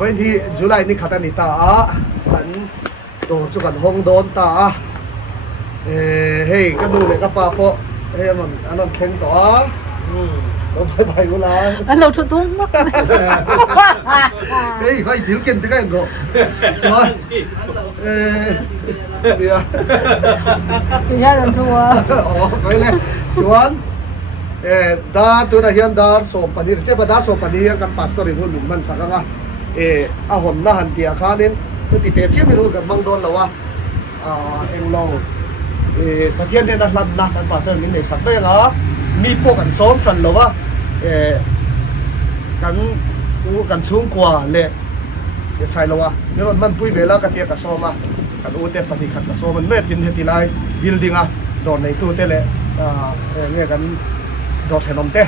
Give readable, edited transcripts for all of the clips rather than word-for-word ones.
20 July ni khata ni ta a kan dor chu kan hong don ta a hey ka du le ka pa po hey anon thleng to a lo bye bye wala lâu chút tung hey vai dil ken te ka ngo chua dia nhà gần thua vậy le chuan dar tu na hian dar so pani che ba dar so pani kan pastor in hun man sakanga a hon na han tia khanin chu ti te chi mi ru kan mang don lawa eng lo pathian ne na hlan na kan pastor min nei sak be la mi po kan som fran lawa kan chung kwa le sai lawa ni ron man pui vela ka tia ka soma kan u te pani khat ka so man me tin he tilai building a don nei tu te le nge kan dot henom te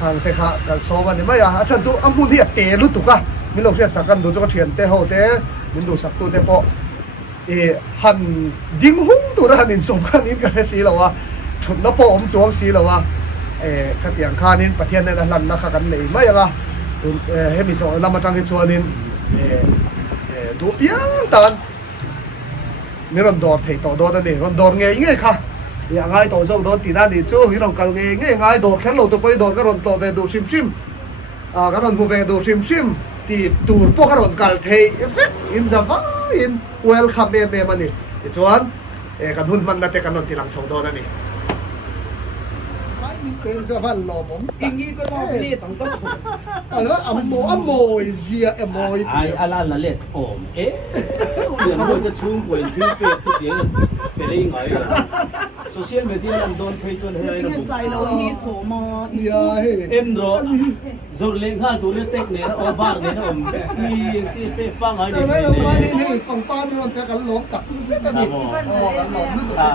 hang te kha kan so ba ni mai a chan chu amu li te lu tu ka mi lo ria sakan du chu ka thian te ho te min du sak tu te po han ding hung tu ra hanin som kan in ka si lawa thun na po om chuang si lawa kha tiang khanin pathian ne hlan na kha kan nei mai anga he mi so lama tang hi chuanin du piang tan mi ron dor thei to do da ni ron dor nge kha ya ngai to zo do ti na ni chu hi ron kal nge ngai dor khen lo to poi dor ka ron to ve du sim ka ron mu ve du sim ti tur po ka ron kal thei in zava in welcome me mani chuan kan hun man na te kan ron ti lang so do na niเป็นสะพานหล่อผมอิงนี่ก็ต้องนี่ต้องอัมโมเสียโมยไอ้อะไรละเล็ดโอมเรื่องมันจะชุ่มกว่าที่เป็ดที่เดียวเป็นได้ยังไงโซเชียลมีเดียมันโดนเพจจนเฮ้ยเราใส่เราอีโซมอเอ็มรอจุดเล็งข้าตัวเล็กเต็กเนี่ยนะโอบาร์เนี่ยนะผมที่เป็ดฟังไอ้นี่ปังป้านี่มันจะกันหลงตัดเส้นกันนี่กันหลงนึกว่า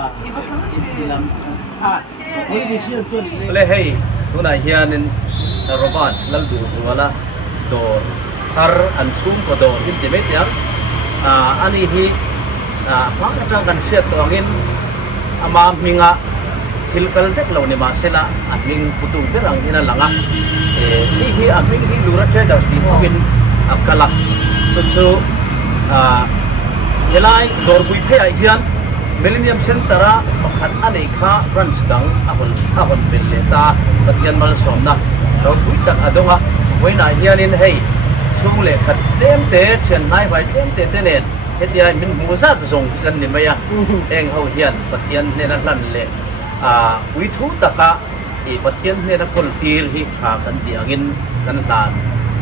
เลยเฮ้ยทุนายเฮียนินรบานลัลดูสัวละโดฮาร์อันซุ่มก็โดอินเตอร์เน็ตยังอันนี้ฮีพักจังกันเสียตัวเงินอามามิงะฮิลกัลเด็กเราเนี่ยมาเสนาอันมิงพุตุเรื่องที่นั่นหลังนี่ฮีอันมิงฮีลูรัชเชดาวสีวินอับกะลักสุดๆยังไงโดรบุยเพียอีกยันMillennium Center pakhat ani kha branch dang ahon belleta pathian mal somna ro puitak adonga voina hianin hei sumule khat temte chennai vai temte tenet hetia min muza zong kan ni maya eng ho hian pathian ne na hlan le pui thu taka pathian ne na kol til hi kha kan tiangin kan tan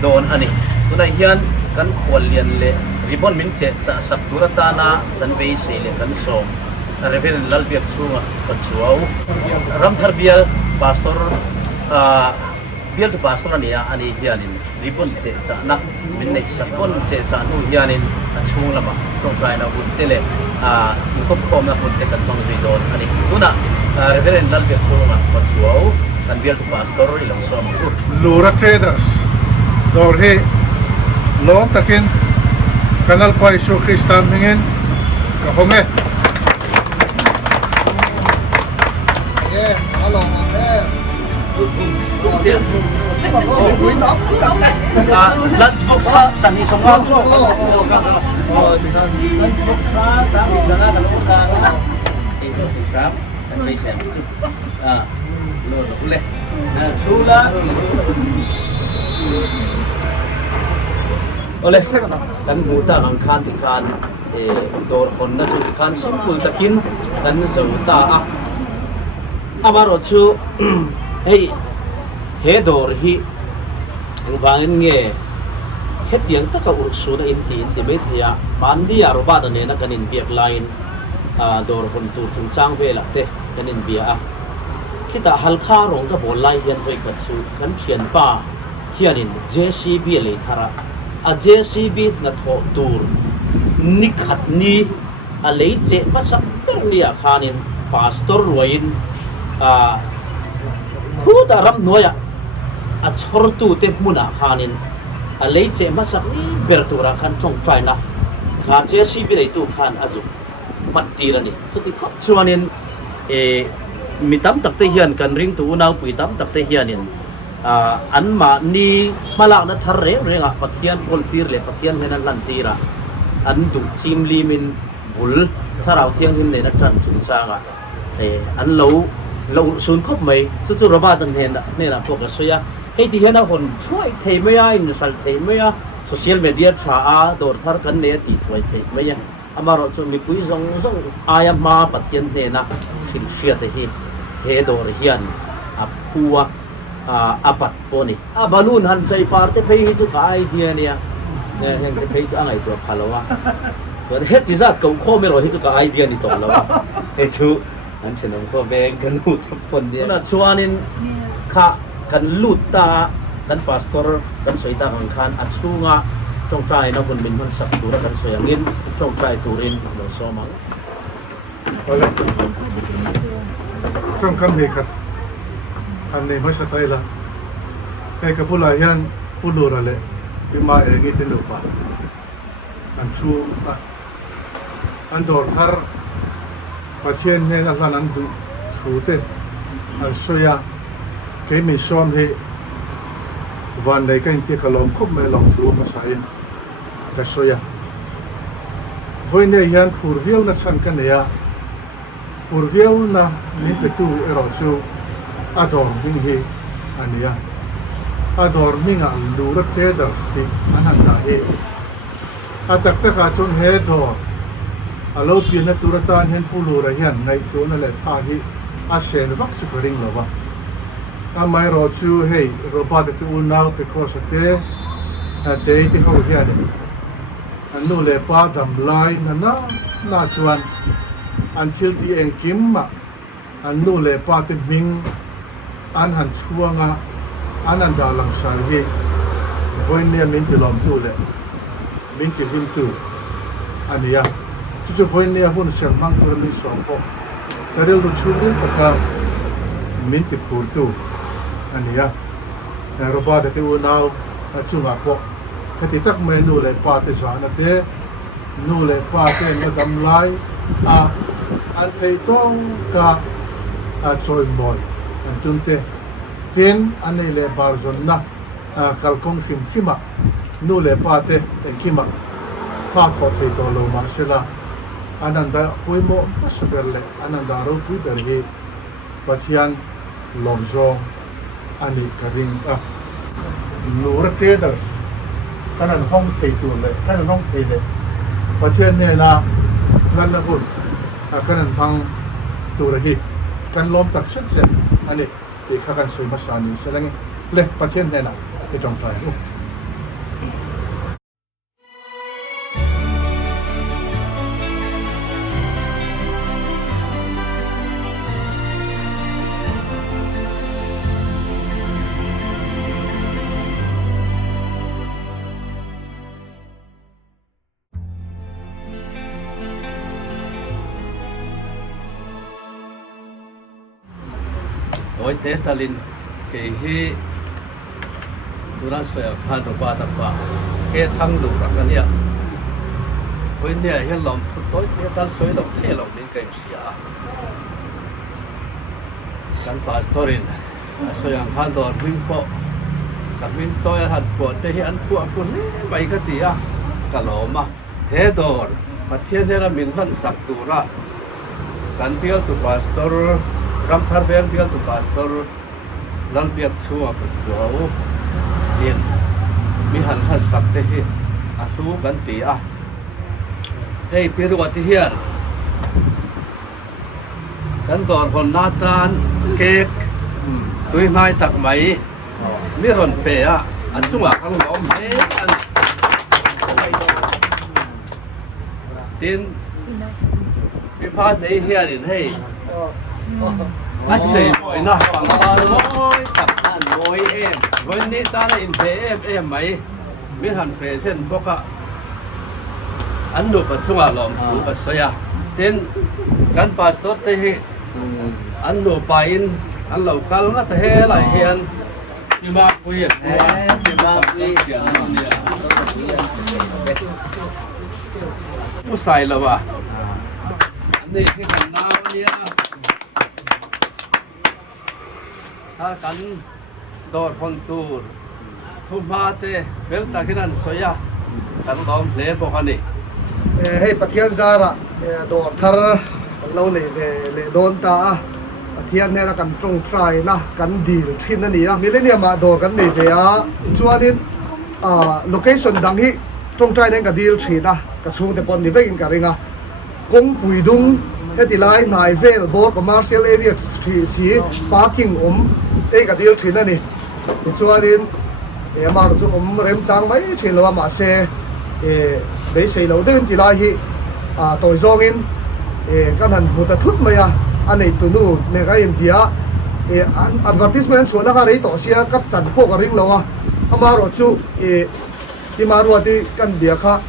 don ani tunai hian kan khwal lian le ribon min che cha sap turata na kan vei sei le kan som Reverend Lalbiak Chunga Pachuau Ramthar Bial Pastor Bial to Pastor niya ani hianin ribon che cha na minne sakon che cha nu hianin chung lama tong kai na bun tele top kom na put te kan bang ridon ani tuna Reverend Lalbiak Chunga Pachuau kan Bial to Pastor ilang som Lura Traders dorhe long takin kanal pa isu Krista mingin kahome lunchbox ka sa nisong ako. Lunchbox ka sa midana kalau sa itu sab dan lesen. Lo boleh. Nah, chula. Oleh kan buta ang kan dor on na chu kan simple takin kan zauta amaro chu hey he dor hi wangin nge hetiang taka ursu na inti me thia bandi aroba da ne na kanin biak line dor hon tu chung chang vela te kanin bia kita halkha rong ka bol lai hian hoi khat su kan thian pa hianin JCB le thara a JCB na tho tur nikhat ni a lei che pa sak ter lia khanin pastor roin hu da ram noya a chhor tu te muna khanin a lei che ma sak ni bertura khan chong trai na kha JCB le tu khan azu mat tirani to ti khop chuanin mitam takte hian kan ring tu nau pui tam takte hianin อันมานี่มาลักนัทเร่เร่งอ่ะพัทยันพลตีร์เลยพัทยันเห็นลันตีระอันดุจิมลีมินบุลถ้าเราเที่ยงหิมเลยนัจันจุนซางอ่ะอันเราสูนคบไหมจู่ๆระบาดตันเห็นอ่ะนี่นะพวกก็สวยอ่ะเฮ้ยที่เห็นนะคนช่วยเทไม่ได้อินสัลเทไม่ได้โซเชียลมีเดียช้าโดดทาร์กันเนี่ยติดไว้เทไม่ได้อามาเราจะมีปุ้ยซงอายมาพัทยันเนี่ยนะสิเชียร์เฮโดรเฮียนพัวapat po ni balloon han say parte pay ito ka idea niya ngayon pay ito ang ito palawa so het izat ko mero ito ka idea nito palawa echu an chinam ko beng kanut pon dia na chuanin ka kan luta kan pastor kan soita kan khan at sunga trong trai na kun min man sak tura kan soyangin trong trai turin no somang wala trong kam he katอันนี้ไม่ใช่ไทยละไอ้กับผู้ลายันผู้ลูระเลยที่มาเองนี่เป็นลูกป่าอันชูอันดอร์ทาร์ประเทศเนี่ยอันนั้นดูถูเตอันสวยเกี่ยมีซ้อมให้วันใดก็อินเดียก็ลองคุบไม่ลองดูมาใส่ก็สวยวันนี้ยันผู้เรียวนัดสันกันเนี่ยผู้เรียวนะนี่เป็นตัวเอรอชูador ming he ania ador ming a lura traders ti ananda he atak ta ka chon he dor alo pi na turatan hen pulura hian ngai to na le tha hi a sen vak chu ring lo wa a mai ro chu hey ro pa de tu now because te a te ti ho hian an nu le pa dam lai na chuan until ti eng kim ma an nu le pa te ming an han chuanga an an da lang sal hi voin ne min ti lom tu le min ti hin tu ania chu voin ne hun sel mang tu min so po ta rel ru chu rin ta ka min ti phur tu ania ro ba de te u nau a chunga po ka ti tak me nu le pa te sa na te nu le pa te na dam lai an thei tong ka a choi moi an tunte tin ane le barzon na kalkong khima nu le pate khima fa kho thei to lo ma sela ananda poimo pasberle ananda ro pu berhi pathian lomzong ani karing nur traders kanan hong thei tu le kanan hong thei le pathian ne na nan na gun kanan phang tu rahi kan lom tak set set aniที่ข้ากันสวยมาสานีแสดงเล็กประเทศแน่นอนไปจองใจลูก โอ้ยเตตาลินเกฮีดูน่าสวยพันรูปาตปะเกทั้งดูรักกันเนี่ยวันนี้เห็นลมต้นเตตันสวยลมเทลมนี่เก่งเสียกันพาสตอรินสวยพันตัววิ่งปะกับวิ่งซอยหัดปวดแต่เห็นปวดปวดนี่ไปก็ตีอ่ะกันลมอ่ะเฮดอร์ประเทศเฮรามินทันสักตัวละกันเพียวตัวพาสตอร์รำทาร์เบียนเบียนตุปาสตอร์ลันเบียดชัวกับชัวเย็นมีหันทัศสักเตหิอาลูกันตีอ่ะเฮ้ยพิรุวัติเฮียนกันตอนคนนาตานเค้กตุยนายตักไหมมีรอนเปะอ่ะอันสุวะขังล้อมเฮ้อันดินพิพาทในเฮียนเฮ้อันเสียบ่อยนะฝั่งตาลอยตับท่านลอยวันนี้ตาลอินเทไหมมีหันเพรเซนพวกอันดูปัจจุบันลมดูปัจจัยเต้นกันพาสตอร์เตหิอันดูไปอินอันเหล่ากัลมาเตะไหลเฮียนมีมาคุยกันมีมาคุยกันเนี่ยผู้ใส่ละวะอันนี้ที่กันน้าเนี่ยถ้ากัน dor hon tur thu ma te vel takinan soya kan dom ple bokani hei pathian zara dor thar lo le don ta pathian ne la kan trong trai na kan dil thin ani a millennium ma dor kan nei ve a chuanin location dang hi trong trai nen ka dil thina ka chung te pon ni vein ka ringa kong puidung heti lai nai vel bo commercial area si parking te ka dil thina ni chuanin mà rồi rem chang mấy chuyện là mà xe để xây lâu đến thì lại hi tội do in cái hành vụ ta thút mày anh ấy tụi nó này cái in bia advertisement số là cái đấy tổ xe cắt chắn phố cái ring lâu mà rồi chú thì mà rồi thì cái bia khác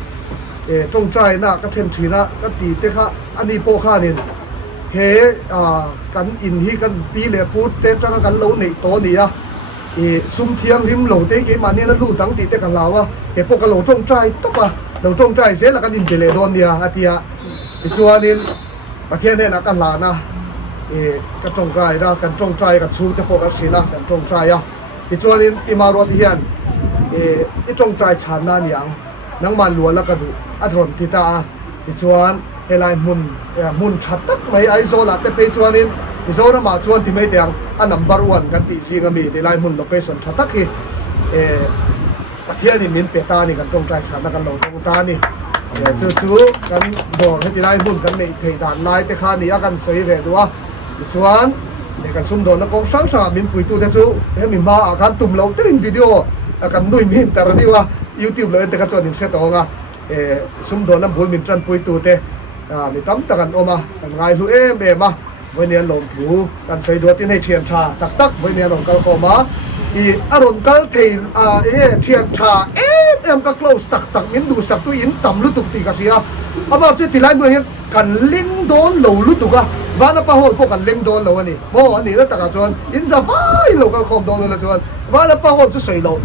trong trái na cái thêm thủy na cái tì tê khác anh ấy po khác nên he cái in hi cái pi lệ put tê trong cái lâu này to này sum thiang lim lo te ke mani na lu tang ti te ka lawa ke po ka lo trong trai to pa lo trong trai se la ka dim pele don dia atia ti chuanin pathian ne na ka la na ka trong trai ra kan trong trai ka chu te po ka sila kan trong trai ya ti chuanin i ma ro hian i trong trai chan na niang nang man lu la ka du adron ti ta ti chuan helai mun that tak mai ai zo la te pe chuanin Isora ma chuan ti mai tiang number 1 kan ti si nga mi ti lai mun location thatak hi pathian ni min peta ni kan tong trai sana kan lo tong ta ni chu kan dor he ti lai mun kan nei thei dan lai te kha ni a kan soi ve duwa chuan ne kan sum don na kong sang sa min pui tu te chu he mi ma a kan tum lo tin video kan nui min tar ni wa YouTube lo te ka chuan in se to nga sum don na bul min tran pui tu te mi tam ta kan oma kan ngai lu ma với nền lồng thúกันใส่ดัวที่ให้เทียนชาตักvới nềnลงกลมาอารมณ์กัลเทีเทียนชาเอ็มก็ close ตักมินดูสับตัวอินต่ำลุตุกตีกันเสียเอาบอกที่ที่ไรเมื่อเห็นกันลิงโดนเหลวลุตุกะวันละพะโหดพวกกันลิงโดนเหลวอันนี้โม่อันนี้แล้วตักกันชวนอินซาไฟเหลวกันคอมโดนเลยชวนวันละพะโหดจะใส่เหลว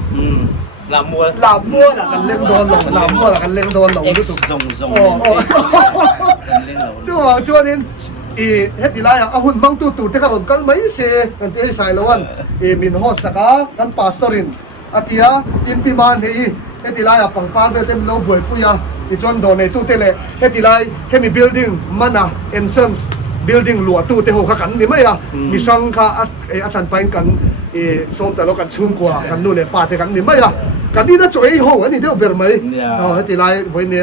ลำมัว làกันเล่งโดนเหลวลำมัวlàกันเล่งโดนเหลวลุตุกชัวนี่เฮ็ดดีไรหุ่นมังตูเตะกันกันไม่เสียกันที่ใส่ละวันมินฮอสก้ากันพาสตอรินอาทิตย์อินพิมานเฮ็ดดีไรปังปังเต็มโลบวยปุยอีจวนโดนในตู้เตะเฮ็ดดีไรเฮ็ดมี building มันentrance building หลัวตู้เตะหัวกันนี่ไหมมีสังค่ะอาจารย์ไปกันโซมแต่เรากันชุ่มกว่ากันนู่นเลยปาเตะกันนี่ไหมกันนี่น่าจะไอ้หัวนี่เดี๋ยวเบอร์ไหมเฮ็ดดีไรวันนี้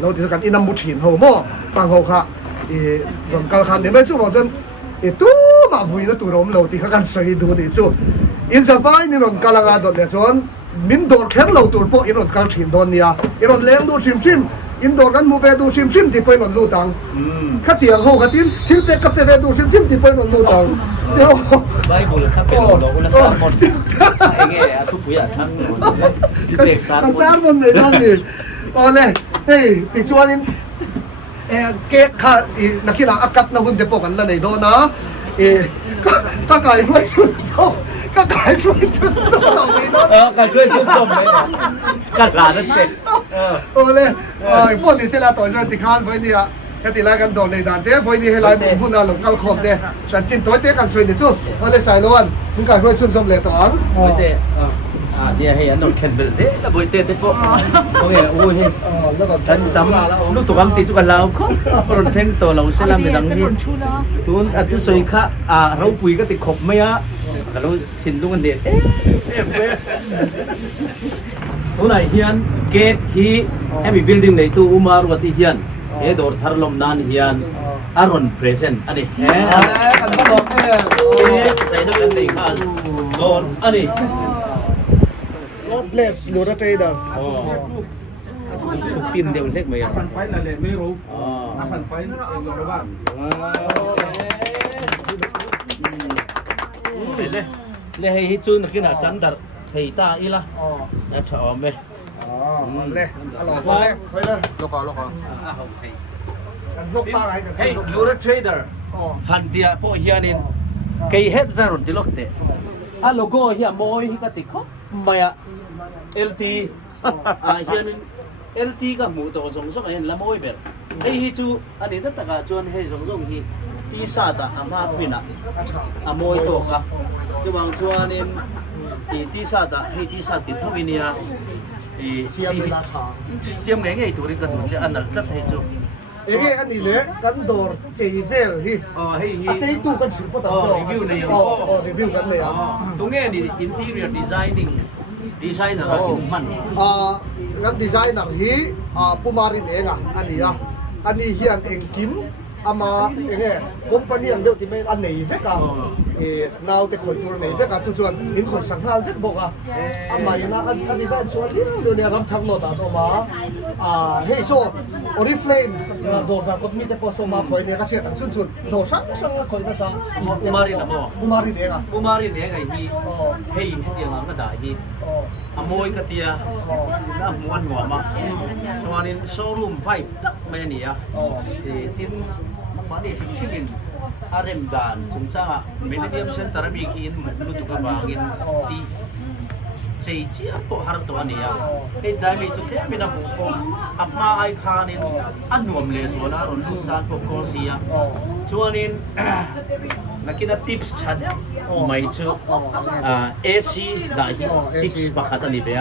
เราที่กันอินน้ำมุชินหัวมั่วปังหัวค่ะรอนกัลคันเนี่ยไม่จู่บอกจนตู้มาวุ่นแล้วตัวรมเราที่เขากันใส่ดูนี่จู่อินสฟายนี่รอนกัลกาดอดเลยจนมินโดดแข็งเราตัวพวกอินรอนกัลชินโดนเนี่ยอินรอนเลี้ยงดูชิมอินโดกันมูเวดูชิมที่ไปรอนลู่ตังขัดเตียงหัวขัดทิ้งเตะกับเตะดูชิมที่ไปรอนลู่ตังเดี๋ยวใบบุหรี่ครับเป็นดอกกุหลาบสามคนไอ้เงี้ยทุกผู้ใหญ่ทั้งเด็กสามคน เลยนั่นนี่โอ้เลยเฮ้ยติดชวนนี่เก๊กค่ะนักกีฬาอากาศนะหุ่นเดปกันละในโดนะก็กายช่วยชุดส้มก็กายช่วยชุดส้มตรงนี้นะก็ช่วยชุดส้มเลยกันหลานนั่นเสร็จโอ้เลยพวกนี้เสร็จแล้วต่อยช่วยติดข้านไว้เนี่ยแค่ติดไล่กันโดนในด่านเต้ไว้นี่ให้ไล่บุญพุ่งน่ะหลงกัลคอมเนี่ยฉันจินตัวเต้กันช่วยนี่จู่เขาเลยใส่ล้วนมึงกายช่วยชุดส้มเลยต่อเต้เดี๋ยวให้อันนั้นเข็นไปสิแล้วบุยเต้ปุ๊บโอเคโอ้ยฉันซ้ำลูกตัวกันติดตัวกันแล้วเขาปนเท่งตัวเราเสร็จแล้วมีดังที่ตัวอันที่สวยค่ะเราปุ๋ยก็ติดขบไหมอ่ะก็รู้สินตัวกันเด็ดตัวไหนเฮียนเกตฮีให้มีบิลดิ้งในตัวอุมาร์วัติเฮียนโดดทารลมนานเฮียนอารอนเพรสเซนอันนี้อันนั้นบอกใส่นักกันในข้าโดนอันนี้God bless Lura Traders ฉุกตินเดียวเล็กไหมอ่ะพันไปนั่นเลยไม่รู้พันไปเองลงบ้านเลยให้จุนขึ้นอาจารย์ดัดให้ตาอีละนะชอบไหมเลยอร่อยเลยไปเลยลูกกันยกป้าอะไรกันเฮ้ยยูโรเทรดเดอร์ฮันเดียพวกเฮียนินเกย์เฮ็ดนั่นรุ่นที่ล็อกเตะโลโก้เฮียโมยฮิกติโคไม่อะLT เฮียนิน LT กับหมูตัวสองสองเห็นละโมยเบอร์ไอ้ฮิจูอันนี้ตั้งแต่การชวนให้สองสองฮีที่ซาตาอามาพินะโมยตัวกับจะวางชวนนิน ที่ซาดให้ที่ซาติดเท่านี้อ่ะ เสียเวลาช้า เสียงไงตัวนี้กันจะอันนั้นจัดให้จุ อันนี้เลยกันโดนเจเวลที่ ให้ เจตู้กันสืบต่อจ้า รีวิวในยัง รีวิวกันเลยอ่ะ ตรงนี้นี่ interior designing designer มัน งั้นดีไซน์หนังฮีปูมารินเองอ่ะอันนี้เฮียนเองกิมอามาเองคอมพานีอันเดียวที่ไม่อันไหนเฟกอ่ะนาวแต่คนตัวไหนเฟกอ่ะส่วนอินคนสังหารเฟกบอกอ่ะอามาอย่างนั้นอันดีไซน์ส่วนเดียวเดี๋ยวเนี่ยรำทำโนดอ่ะตัวมาเฮ้ยโซ่ออริเฟลมโดสังก็มีแต่พอโซมาคอยเนี่ยก็เชื่อตั้งสุดโดสังคอยก็สัง ปูมารินอ่ะบ่ ปูมารินเองอ่ะ ปูมารินเองไอ้ที่ให้ยังมาได้ที่อโมยกติยาน้ำม้วนหัวมาส่วนนี้โชว์รูมไฟตักไม่เนี่ยที่มาดิชิมินอาร์เอ็มดานสมชาเมลิเดียมเซ็นเตอร์บีกินเหมือนลุตุกบางอินที่เจียพอฮาร์ตัวนี้ได้ไม่จุดเทียมินาบุกอับมาไอคานินอันนวมเลส่วนนั้นลุตานพวกโคเซียส่วนนี้นักกินทิปส์ชัดไม่จุAC ได้ทิปส์บักฮัตนี่เบีย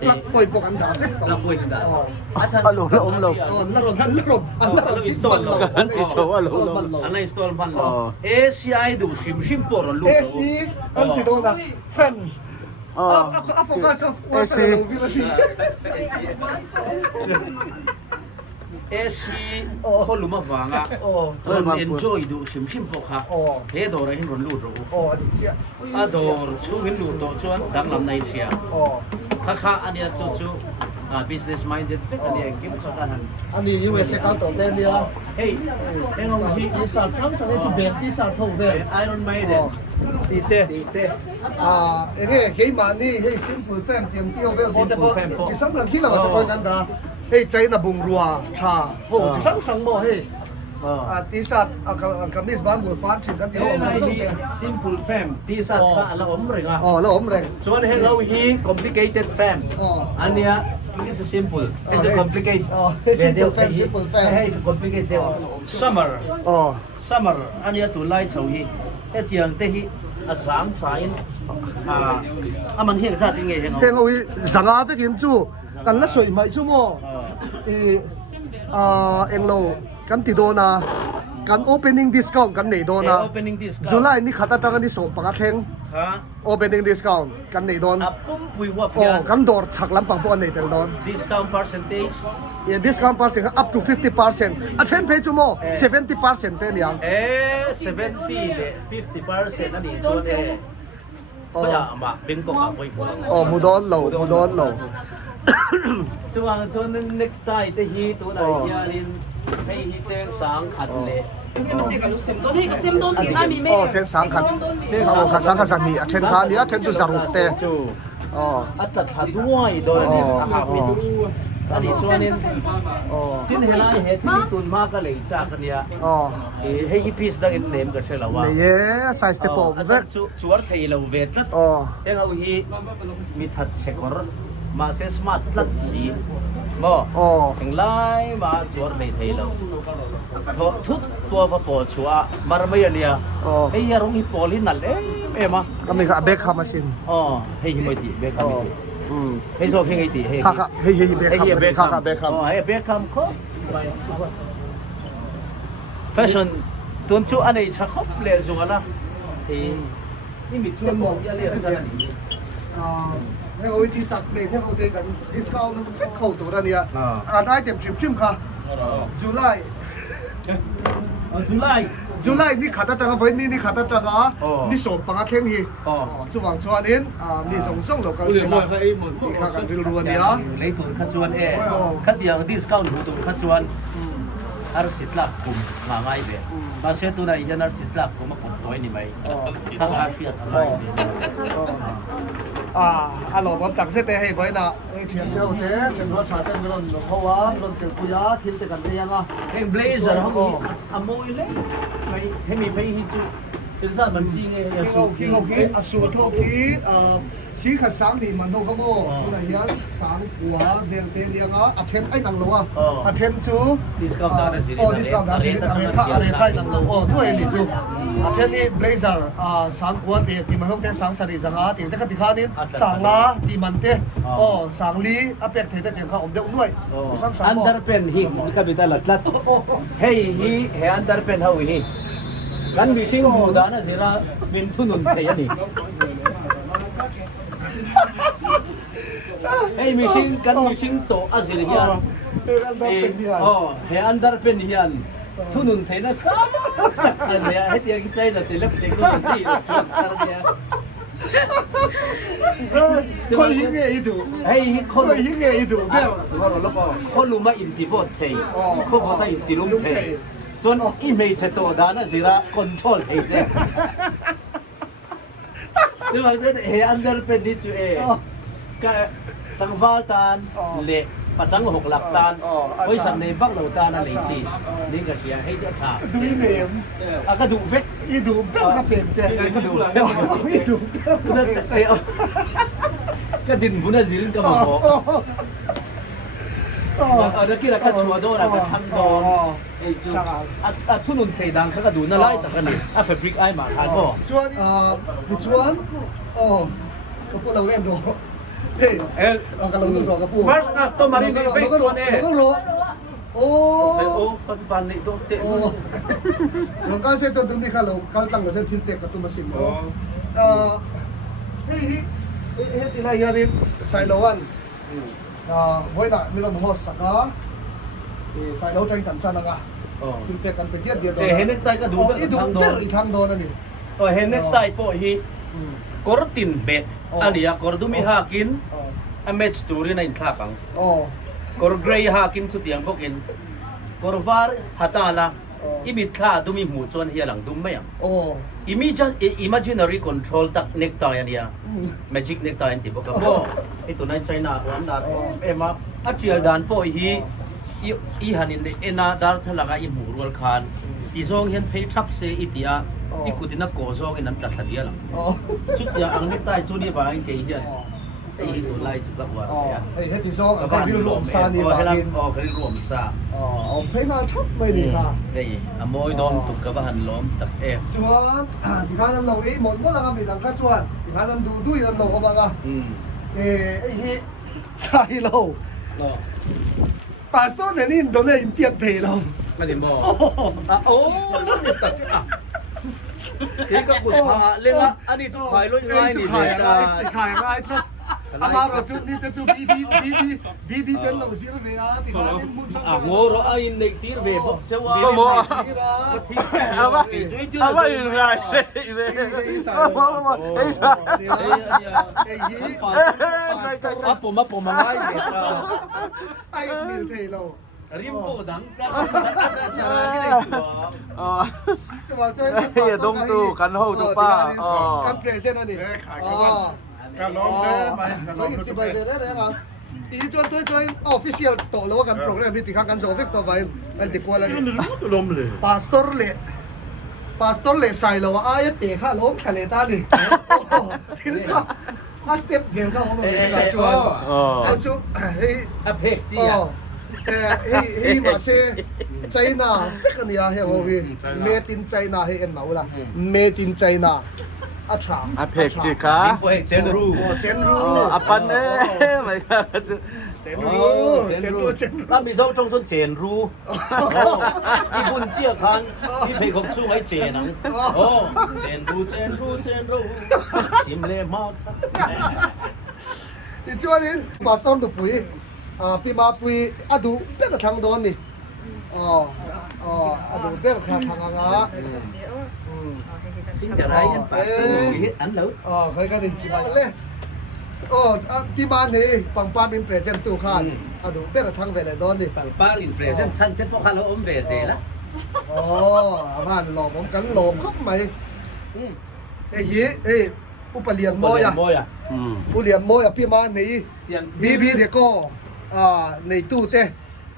ปลักปล่อยพวกอันดาเฟก แล้วคุยกันได้อาจารย์ อารมณ์ละอมลง ละรอนที่บันล อันนี้โชว์ว่ารู้ อันนั้น install พันละ ACI ดูชิมปอร์ลูก เอซีอันที่โดนนะแฟนโฟกัสว่าเอซีวิลาที AC คนรู้มาฟังอ่ะenjoy ดูชิมปอร์ค่ะเฮ้ดอร์ให้รอนลูดรู้ อันนี้เสีย ดอร์ชูเห็นลูดตัวชวนดังลำในเชียถ้าอันนี้จู่business minded อันนี้กิมสักการอันนี้ยูเอสเขาตัวเต้นเนี่ย เฮ้ยเอ็งเอาที่ ที่สามครั้งจะได้ชุดเบนที่สามเท่าเบน Iron Maiden ตีเต้เอ้ยเฮ้ยมานี่เฮ้ย simple fam เตรียมเที่ยวเวลแต่พอสิสังหลังที่เราจะไปกันดาเฮ้ยใจน่ะบุงรัวชาโหสิสังบ่เฮ้ยที่สัตว์กับมิสบ้านบัวฟ้าถึงกันที่ห้องไม่ต้องเต้น simple fam ที่สัตว์ละละอมเรงอ่ะ แล้วผมเร่ง ส่วนให้เราฮี complicated fam อันเนี้ย it's simple it's complicated เฮ้ย simple fam simple fam ให้ complicated summer อันเนี้ยตัวไล่เฉาฮีไอ้เตียงเตฮีอาสามสายมันเฮียงซาติงเงี้ยเฮง เทงเอาสังอาไปกินจู่กันละสวยไหมชั่วโมงเอ็งโลกันติดโดนะกัน opening discount กันไหนโดนะ opening discount จุลัยนี่ขัดตังกันที่ส่งปากเทง opening discount กันไหนโดน ปุ่มปุยวับยัน กันโดนฉักลำปังพวกอันไหนเตลโดน discount percentage discount percent up to 50%อันเทนเพย์ชั่วโมง70%เป็นยัง 70 le 50% อันนี้ส่วนก็อย่ามาเป็นกองไปหมด มุดอนโลส่วนนึงเน็กไทแต่ฮีตัวไหนยาลินให้ฮีเจงสังขัดเลย เชนสังขัดเขาขัดสังขัดสังนี่เชนขานี่เชนจุสรุปเตะอัตถัดด้วยโดยนี่อาไปดูอันนี้ส่วนนี้ที่เห็นอะไรเหตุที่ตุนมากก็เลยจากกันเนี่ยให้ฮีพีสดังเต็มก็ใช่แล้วว่าเนี่ยไซส์เตปอเวกชวร์เทเลเวทเอ็งเอาฮีมีทัดเช็คร์มาเซสมาร์ทลัดสีบ่เอ็งไล่มาชวร์ไม่เทเลทุกตัวพอปอชัวมารไม่เนี่ยไอ้ยารงอีปอลินัลเอ็มก็มีกับเบคคามาซินให้ฮิมติเบคคามิให้โซเพ่งไอติให้เบคคาเบคคาให้เบคคามก็แฟชั่นตุนชูอันนี้ชักคบเลยจังละนี่มีชวนบอกอย่าเรียกกันให้เอาที่สักเบรให้เอาเด็กันดิสคาวน์เฟกเข้าตัวเนี่ยได้เต็มชิมค่ะจุลัยนี่ขัดจังอ่ะนี่ขัดจังอ่ะนี่ส่งปังอ่ะแข่งฮีช่วงช่วงนี้มีส่งโลกาเซียนี่ขัดกันรัวๆเนี่ยเลยตุนขัดชวนขัดอย่างดิสคาวน์หูตุนขัดชวนอาร์สิตลักกุมมาง่ายเดียมาเสียตัวไหนยันอาร์สิตลักกุมมากุมตัวนี้ไหมทั้งอาเซียนอะไรฮัลโหลผมตักเสร็จให้ไว้นะเทียนเดียวเจ๊เป็นรถชาเต็มรถเพราะว่ารถเกิดกุยาทิ้งแต่กันเตียงอ่ะเบลเซอร์เขามีอโมยเลยให้มีไปฮิจู เป็นสัตว์มันจริงไง Ki hoki asu thoki si kha sang di man no ka mo na hian sang kwa bel te dia nga athen ai nang lo a athen chu discount da siri discount da siri are khai nang lo tu ai ni chu athen ni blazer sang kwa te ti ma hok te sang sari zanga te te kha ti kha ni sang la ti man te sang li a pek the te te kha om de noi sang sang underpen hi ka bita latlat hey hi he underpen how hi kan bising muda na sira min tunun kaya ni hey missing kan missing to asir hiyan he underpen hiyan tunun thay na sa ano ya he tiyak chay na tilap technology Kol hinge idu hey kol hinge idu bel kol luma intifot thay ko fata intilum thay จนอีเมย์จะตัวด้านน่ะสิระคอนโทรลเองใช่ซึ่งมันจะเฮอันเดอร์เป็นดิจูเอก็ตั้งฟ้าตานเละปัจจังหกหลักตานไว้สั่งในฟังเหล่าตานอะไรสินี่ก็เสียให้เจ้าชา ดูอีเนม ก็ดูเฟก อีดูเบลก็เปลี่ยนใจ ก็ดู อีดูเบลก็เปลี่ยนใจ ก็ดินบุญสิรินก็มาบอกแล้วกี่ละก็ชัวร์โดนก็ทำโดนไอ้จูทุนนุนเทดังเขาก็ดูน่าไล่แต่กันนี่เฟบริกไอ้มาทานบ่ ชวนดิชวนก็พวกเราเล่นโรเฮ้ยก็เราเล่นโรกับพวก first class ตัวมาดินเฟกตัวเนี่ย ก็โรโอ้ ปัจจุบันนี่โดนเตะ หลวงก็เสียจนถึงมีข้าเราการตั้งเราเส้นทิลเตะกับตัวมาสิมเฮ้ยที่ไหนยาดิไซโลวันไว้น่ะมีรถหัวสักไซโลใจต่ำจันงะทิลเตะกันเป็นเดียด เห็นในใต้ก็ดูเป็นทางโดน อีทางโดนนั่นนี่ เห็นในใต้โปะฮีกอร์ตินเบ็ดอันนี้กอร์ดูมีหากินอเมจตูรีในท่ากังกอร์เกรย์หากินสุดยังพวกกินกอร์ฟาร์ฮัตาลาอีมิดข้าดูมีหูจวนเฮียหลังดุมไหมอ่ะimaginary control ตักเน็กไทเนี่ย magic necktie ที่บอกกับพ่อไอตัวนั้นไชน่าวันนั้นมาอัจฉริยะด้านโปะฮีอีฮันนี่เอ็น่าดาร์ทลังอีหมูรัวคานที่ซองเห็นเพย์ทับเซอีที่อีกุตินักโกซองอีนั้นจัดทัดเดียร์ละชุดอย่างอังนิตายจุดนี้บางอย่างเกี่ยไอ้ตัวไล่จุดกับว่าไอ้เฮติซองไอ้ดิรวมซานี่บางทีเขารวมซาเพลงน่าชอบไม่ดีค่ะไอ้อโมยโดนตุกกับหันล้อมตักส่วนที่ข้านั้นเราหมดแล้วก็มีดังข้าส่วนที่ข้านั้นดูยันเราบ้างอ่ะไอ้ที่ใช่เราปาสโต้เนี่ยนี่โดนเลยอินเตียนเทเราไม่ได้บอกโอ้ตักที่ก็กุดพาเรื่องอันนี้จุดขายรถง่ายนี่เลยจ้าขายง่ายครับอามาเราจุดนี้จะจุดบีดีเต็มเราสิเราเวียที่ข้านี้มุ่งชอบโง่เราไอ้ในตีร์เว็บเจ้าว่าเอาว่าอยู่ไรเลยผมมาไล่เด็กไอ้มิลเทโลริมโบดังกันอย่าดมตู้กันห้องตู้ป้ากันเพลเส้นนั่นนี่การล้อมได้ไหมเขาอินจิบไปเลยได้ไหมอีจวนตัวออฟฟิเชียลต่อแล้วว่ากันโปรแกรมที่ติดข้างกันโซฟิกต่อไปมันติดกว่าอะไรล้มเลยปาสตอร์เล่ใส่เราว่าไอ้เตะข้าล้มแคเลต้าดิทีนี้ก็มาสเต็ปเสียงเข้าของเราชวนชูเฮ้ยเพกจีอ่ะเฮ้ยมาเช่ไชน่าฟิกนี่อะเฮ้ยโอ้ยเมตินไชน่าเฮ้ยเอ็นมาอุล่ะเมตินไชน่าอาชาเพกจีค่ะเจนรูปันเอ้ไม่ค่ะเจนรูแล้วมีสองช่องเจนรูมีบุญเชี่ยคันมีเพลงของช่วงไอ้เจนังเจนรูชิมเล่มาอีจวนนี้ปาสตอร์ตุปุยพี่มาปุยอะดูเป็นทางโดนนี่อะดูเป็นทางงะสิ่งอะไรยันปาสตอร์อันแล้วเคยกันดินจิบายเลยพี่บ้านนี่ปังป้าเป็นเพรสเซนต์ตู้ข้านอะดูเป็นทางเวลาโดนดิปังป้าอินเพรสเซนต์ฉันเต็มพวกเขาเราอมเบสละผ่านหลอมผมกันหลอมครับไหมเฮ้ยอุปเลียนโมยอุเลียนโมยพี่บ้านนี่บีเด็กก็ในตู้เตะ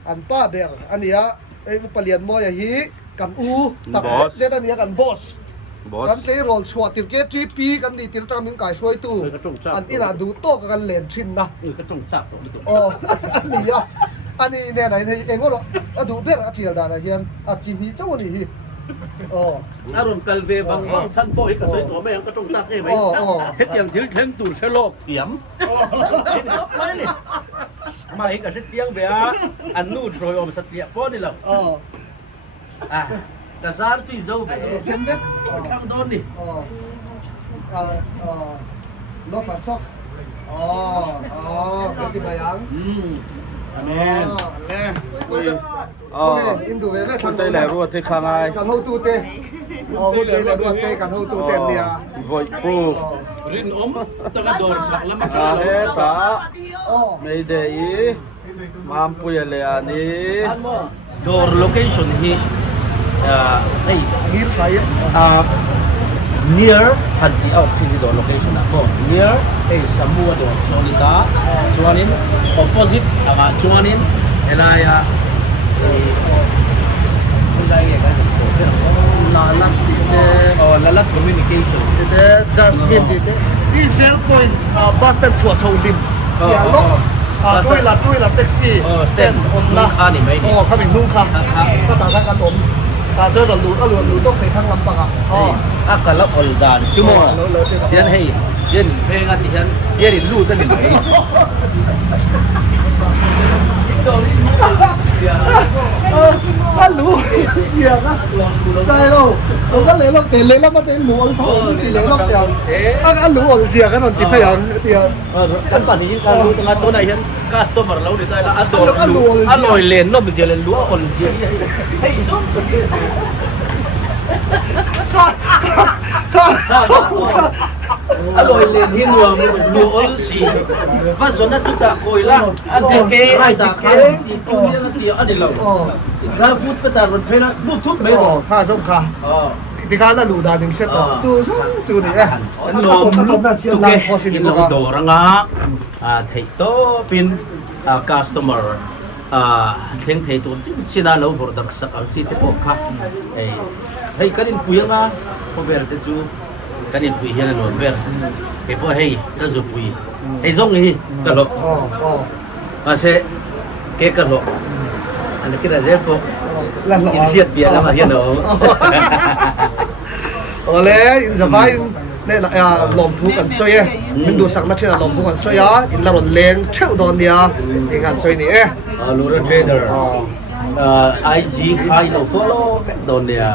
อันป้าเบลอันนี้อุปเลียนโมยฮีกันตักเซตอันนี้กันบอส Boss. กันเลยรอลชัวติดเกจีปีกันดีติดจามิงไก่ช่วยตู้อันนี้น่ะดูโต๊ะกันเลนชินนะ ก็ต้องจับตรงนี้ อ๋ออันนี้อ่ะอันนี้เนี่ยไหนเองก็รอดูเพื่อนอาเทียลดานะเฮียนอาจินฮีเจ้านี่อ๋อ อารมณ์กัลเวบางชั้นโป้ยกับสวยตัวแม่ก็ต้องจับให้ไหม อ๋อ เฮ็ดอย่างถึงเท่งตูดเชโลกเถียมไม่เนี่ยมาเห็นกับเสียงเบียอันนู้นโรยอมสติป้อนนี่แหละ อ๋อ อ่ะแต่ซาร์ที่เจ้าเบีย เซมเด็ด ข้างโดนนี่ อ๋อโลฟาซ็อกซ์อ๋อเป็นจิบายัง อเมน แน่ อ๋อ อินดูเว้ย คุณได้แหล่รวดที่ข้างไอ้ กันเฮาตูเตอ๋อคุณได้แล้วด้วยเตกันเฮาตูเตเนี่ย void proof รินอมตะกระโดดฉักแล้วมัน kaheta อ๋อ may day mampu ya le ani door location hi hey ฮีร์ไทย near had the out the door location ako near samua door solita chuanin opposite anga chuanin elaya lalat communication Jasmine dito. Diesel point bus stand chua chau lim. Ya lo. Toilet taxi stand on la. ani mai ni เขาเป็นนุ่งค่ะก็ต่างกันกันผมเจอเรารู้ต้องไปทางลำปางอ่ะอ๋อ akala oldan sumo yan hey yan penga ti yan yan lu ta ni mai ก็รู้เสียนะใช่เราก็เลยเราเตะเลยแล้วมาเตะหมูท้องไม่ตีเลยเราเตียงก็รู้เสียกันหน่อยตีพยานเตียง kan pa ni kan lu tengah to na yan customer law ni ta la aloy len no mi len lu on dia hey so อร่อยเลยที่รวมรูอลซีฟันสนนัดทุกตาโคยล่างอันเดเกไอตาเกจูเนียนตีอันนี้เราการฟูดไปตาบนเพลาบุกทุบไม่หรอ ข้าส้มข้าที่ข้าละหลูดาหนึ่งเซตจูนี่เอ๊ะ นมตุกนมโดรังอ่ะเทโตเป็นcustomer เทงเทตัวจิ้มชินาเราฟอร์ดักสักอันสิเทปอกค่ะเฮ้ยกันอินปุยงอ่ะพอเบอร์เตจูกันอินปุยเฮลันวันเบอร์เฮ้ยพอเฮ้ยกันจูปุยเฮ้ยซงนี่กันหรอกมาเสกเกะกันหรอกอันนี้คิดอะไรพออินเสียดเปียแล้วมาเฮียน้อง โอ้เลยอินสบายเนี่ยลมทุกันสวยมันดูสักนักเชื่อลมทุกันสวยอินละรอนเลงเช่าโดนเนี่ยอินกันสวยนี่เอ๊ะ Lura Trader IG ใครเรา follow โดนเนี่ย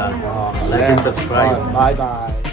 like and subscribe bye bye